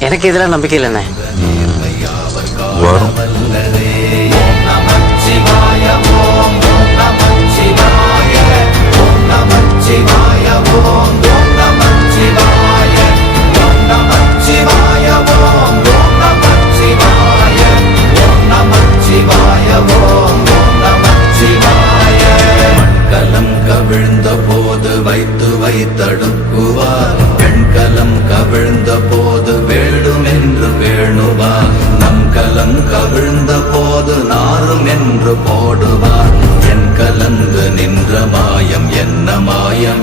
எனக்கு இதெல்லாம் நம்பிக்கை இல்லைண்ணே. வரும். விழுந்த போது வைத்து வைத்தடுக்குவார் கண்கலம் க எண்ணுவார் நம் கலம் கவிழ்ந்த போது நாரும் என்று போடுவார். என் கலந்து நின்ற மாயம் என்ன மாயம்